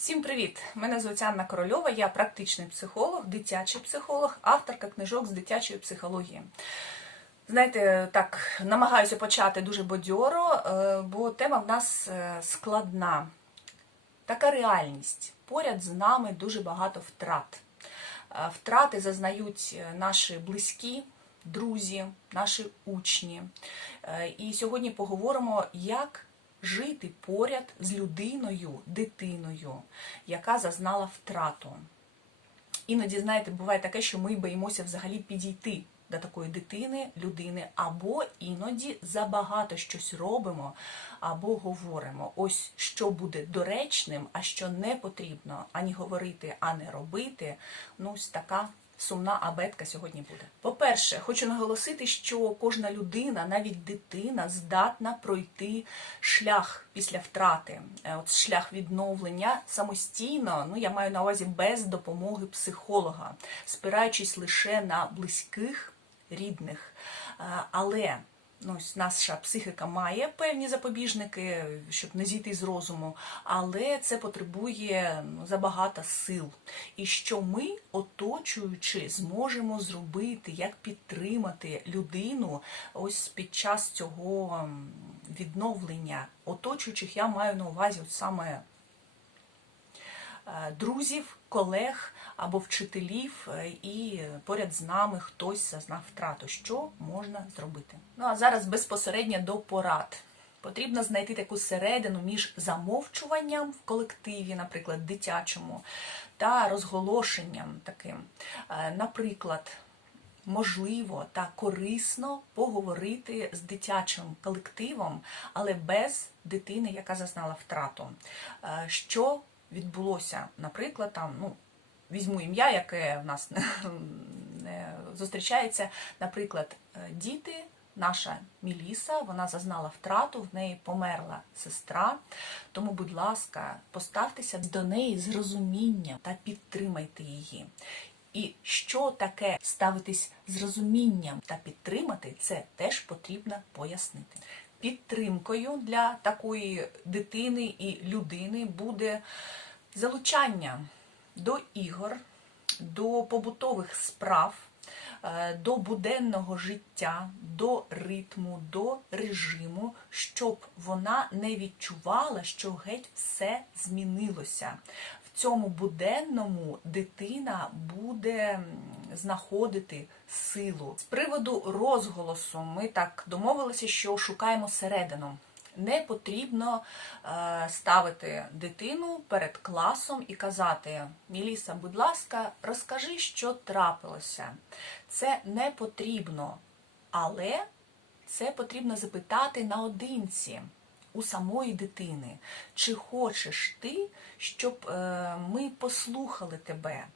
Всім привіт! Мене звуть Анна Корольова, я практичний психолог, дитячий психолог, авторка книжок з дитячої психології. Знаєте, так, намагаюся почати дуже бадьоро, е, бо тема в нас е, складна. Така реальність. Поряд з нами дуже багато втрат. Е, Втрати зазнають наші близькі, друзі, наші учні. І сьогодні поговоримо, як жити поряд з людиною, дитиною, яка зазнала втрату. Іноді, знаєте, буває таке, що ми боїмося взагалі підійти до такої дитини, людини, або іноді забагато щось робимо, або говоримо. Ось що буде доречним, а що не потрібно ані говорити, а не робити. Ну, ось така. Сумна абетка сьогодні буде. По-перше, хочу наголосити, що кожна людина, навіть дитина, здатна пройти шлях після втрати, Е, от шлях відновлення самостійно. Ну я маю на увазі без допомоги психолога, спираючись лише на близьких, рідних. Е, Але ну, наша психіка має певні запобіжники, щоб не зійти з розуму, але це потребує ну, забагато сил. І що ми, оточуючи, зможемо зробити, як підтримати людину ось під час цього відновлення оточуючих, я маю на увазі от саме друзів, колег або вчителів, е, і поряд з нами хтось зазнав втрату. Що можна зробити? Ну а зараз безпосередньо до порад. Потрібно знайти таку середину між замовчуванням в колективі, наприклад, дитячому, та розголошенням таким. Е, Наприклад, можливо та корисно поговорити з дитячим колективом, але без дитини, яка зазнала втрату. Е, Що відбулося, наприклад, там, ну, візьму ім'я, яке в нас не, не зустрічається, наприклад, е, діти. Наша Міліса, вона зазнала втрату, в неї померла сестра. Тому, будь ласка, поставтеся до неї з розумінням та підтримайте її. І що таке ставитись з розумінням та підтримати, це теж потрібно пояснити. Підтримкою для такої дитини і людини буде залучання до ігор, до побутових справ, е, до буденного життя, до ритму, до режиму, щоб вона не відчувала, що геть все змінилося. Цьому буденному дитина буде знаходити силу. З приводу розголосу ми так домовилися, що шукаємо середину. Не потрібно е, ставити дитину перед класом і казати: Міліса, будь ласка, розкажи, що трапилося. Це не потрібно, але це потрібно запитати наодинці у самої дитини, чи хочеш ти, щоб е, ми послухали тебе.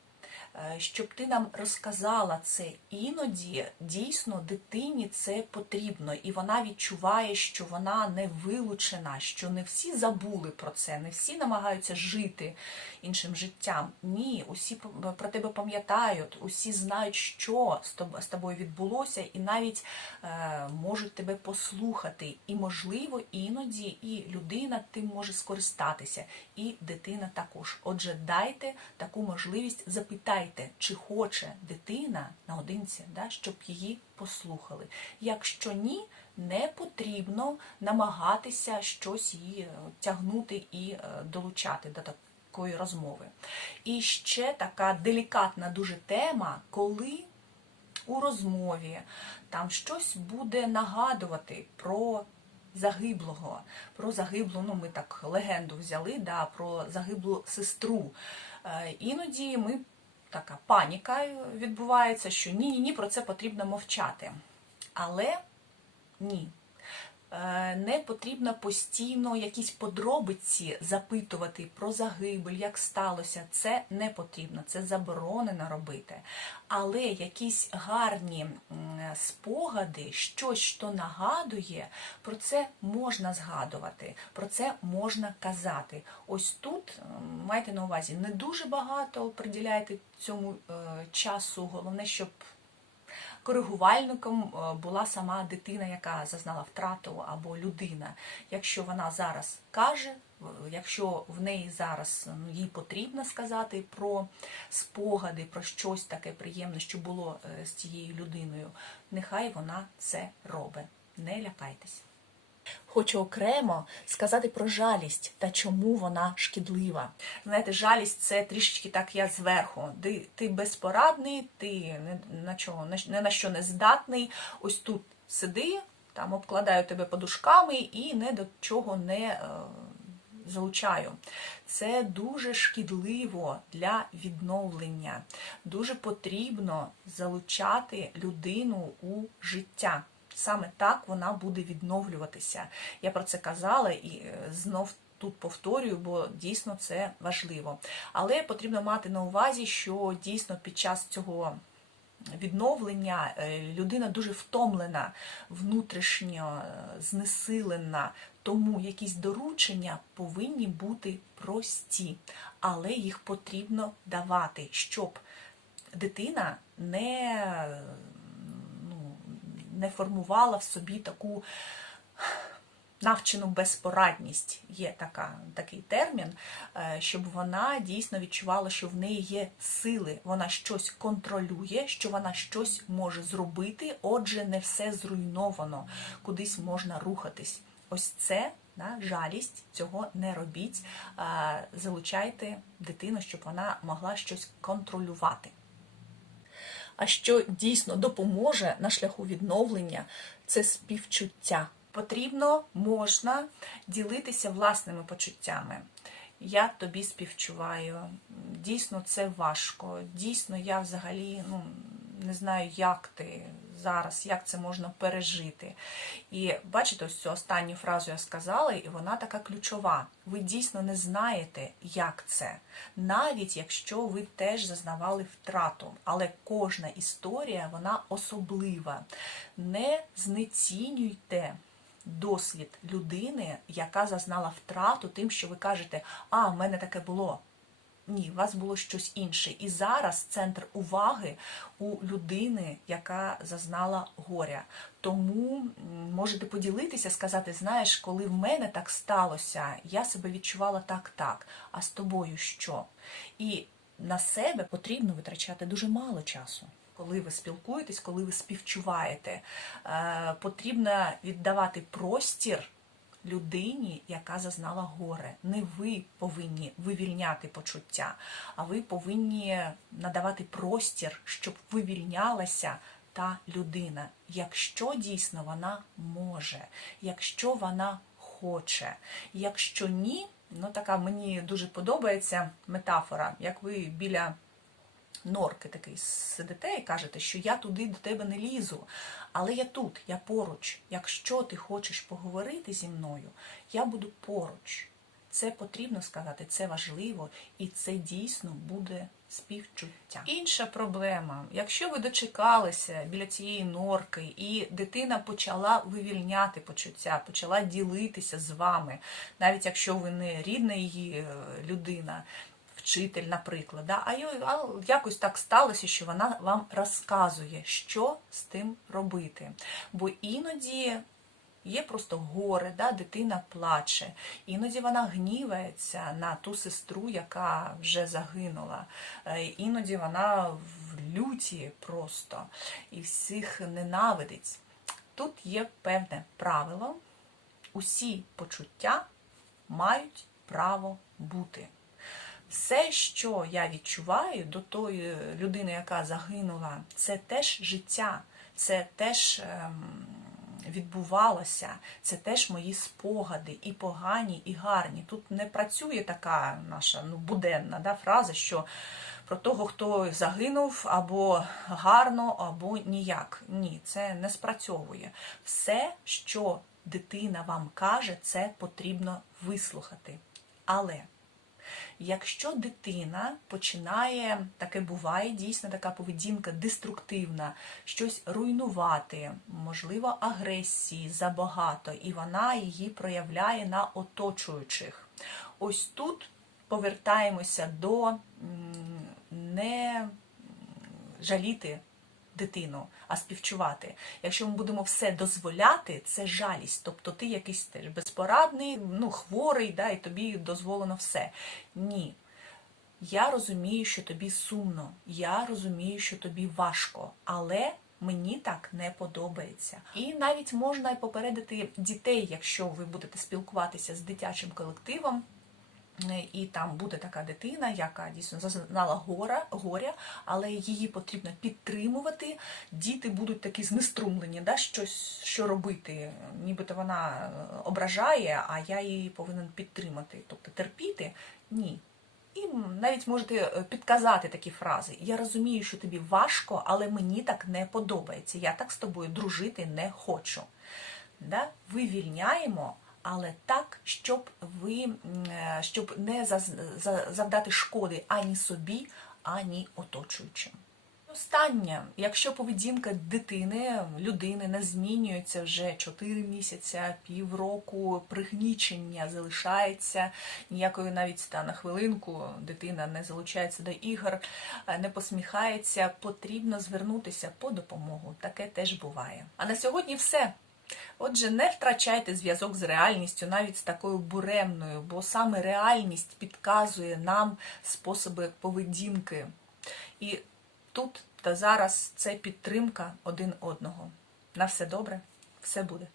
Е, Щоб ти нам розказала це іноді дійсно дитині це потрібно, і вона відчуває, що вона не вилучена, що не всі забули про це, не всі намагаються жити іншим життям. Ні, усі про тебе пам'ятають, усі знають, що з тобою відбулося, і навіть е, можуть тебе послухати. І, можливо, іноді і людина тим може скористатися, і дитина також. Отже, дайте таку можливість, запитайте, чи хоче дитина наодинці, да, щоб її послухали. Якщо ні, не потрібно намагатися щось її е, тягнути і е, долучати до такої розмови. І ще така делікатна дуже тема, коли у розмові там щось буде нагадувати про загиблого, про загиблу, ну ми так легенду взяли, да, про загиблу сестру. Е, Іноді ми така паніка відбувається, що ні, ні, ні, про це потрібно мовчати. Але ні. Е, Не потрібно постійно якісь подробиці запитувати про загибель, як сталося. Це не потрібно, це заборонено робити. Але якісь гарні спогади, щось, що нагадує, про це можна згадувати, про це можна казати. Ось тут майте на увазі, не дуже багато приділяйте цьому е, часу. Головне, щоб коригувальником е, була сама дитина, яка зазнала втрату або людина. Якщо вона зараз каже, якщо в неї зараз ну, їй потрібно сказати про спогади, про щось таке приємне, що було е, з цією людиною, нехай вона це робить. Не лякайтесь. Хочу окремо сказати про жалість та чому вона шкідлива. Знаєте, жалість це трішечки так я зверху. Ти, ти безпорадний, ти на чого не на що не здатний. Ось тут сиди, там обкладаю тебе подушками і не до чого не е, залучаю. Це дуже шкідливо для відновлення. Дуже потрібно залучати людину у життя. Саме так вона буде відновлюватися. Я про це казала і е, знов тут повторюю, бо дійсно це важливо. Але потрібно мати на увазі, що дійсно під час цього відновлення е, людина дуже втомлена, внутрішньо е, знесилена, тому якісь доручення повинні бути прості, але їх потрібно давати, щоб дитина не, не формувала в собі таку навчену безпорадність, є така, такий термін, е, щоб вона дійсно відчувала, що в неї є сили, вона щось контролює, що вона щось може зробити, отже, не все зруйновано, кудись можна рухатись. Ось це да, жалість, цього не робіть. Е, Залучайте дитину, щоб вона могла щось контролювати. А що дійсно допоможе на шляху відновлення, це співчуття. Потрібно, можна ділитися власними почуттями. Я тобі співчуваю. Дійсно, це важко. Дійсно, я взагалі ну, не знаю, як ти зараз, як це можна пережити. І бачите, ось цю останню фразу я сказала, і вона така ключова. Ви дійсно не знаєте, як це, навіть якщо ви теж зазнавали втрату. Але кожна історія вона особлива. Не знецінюйте досвід людини, яка зазнала втрату, тим, що ви кажете, а в мене таке було. Ні, у вас було щось інше. І зараз центр уваги у людини, яка зазнала горя. Тому можете поділитися, сказати, знаєш, коли в мене так сталося, я себе відчувала так-так, а з тобою що? І на себе потрібно витрачати дуже мало часу. Коли ви спілкуєтесь, коли ви співчуваєте, е, потрібно віддавати простір людині, яка зазнала горе. Не ви повинні вивільняти почуття, а ви повинні надавати простір, щоб вивільнялася та людина, якщо дійсно вона може, якщо вона хоче. Якщо ні, ну така мені дуже подобається метафора, як ви біля норки такий сидите і кажете, що я туди до тебе не лізу, але я тут, я поруч. Якщо ти хочеш поговорити зі мною, я буду поруч. Це потрібно сказати, це важливо, і це дійсно буде співчуття. Інша проблема, якщо ви дочекалися біля цієї норки, і дитина почала вивільняти почуття, почала ділитися з вами, навіть якщо ви не рідна її е, людина, вчитель, наприклад, да, а якось так сталося, що вона вам розказує, що з тим робити. Бо іноді є просто горе, да, дитина плаче, іноді вона гнівається на ту сестру, яка вже загинула. Е, Іноді вона в люті просто і всіх ненавидить. Тут є певне правило: усі почуття мають право бути. Все, що я відчуваю до тої людини, яка загинула, це теж життя, це теж ем, відбувалося, це теж мої спогади, і погані, і гарні. Тут не працює така наша ну, буденна да, фраза, що про того, хто загинув або гарно, або ніяк. Ні, це не спрацьовує. Все, що дитина вам каже, це потрібно вислухати. Але Якщо дитина починає, таке буває, дійсно така поведінка деструктивна, щось руйнувати, можливо, агресії забагато, і вона її проявляє на оточуючих. Ось тут повертаємося до не жаліти дитину, а співчувати. Якщо ми будемо все дозволяти, це жалість. Тобто ти якийсь теж безпорадний, ну хворий, да, і тобі дозволено все. Ні. Я розумію, що тобі сумно, я розумію, що тобі важко, але мені так не подобається. І навіть можна попередити дітей, якщо ви будете спілкуватися з дитячим колективом. І там буде така дитина, яка дійсно зазнала гора, горя, але її потрібно підтримувати. Діти будуть такі знеструмлені, да, щось що робити. Нібито вона е, ображає, а я її повинен підтримати. Тобто терпіти ні. І навіть можете е, підказати такі фрази. Я розумію, що тобі важко, але мені так не подобається. Я так з тобою дружити не хочу. Да? Вивільняємо, але так, щоб ви е, щоб не завдати шкоди ані собі, ані оточуючим. Останнє, якщо поведінка дитини, людини не змінюється вже 4 місяця, півроку, пригнічення залишається, ніякої навіть та на хвилинку дитина не залучається до ігор, е, не посміхається, потрібно звернутися по допомогу. Таке теж буває. А на сьогодні все. Отже, не втрачайте зв'язок з реальністю, навіть з такою буремною, бо саме реальність підказує нам способи поведінки. І тут та зараз це підтримка один одного. На все добре, все буде.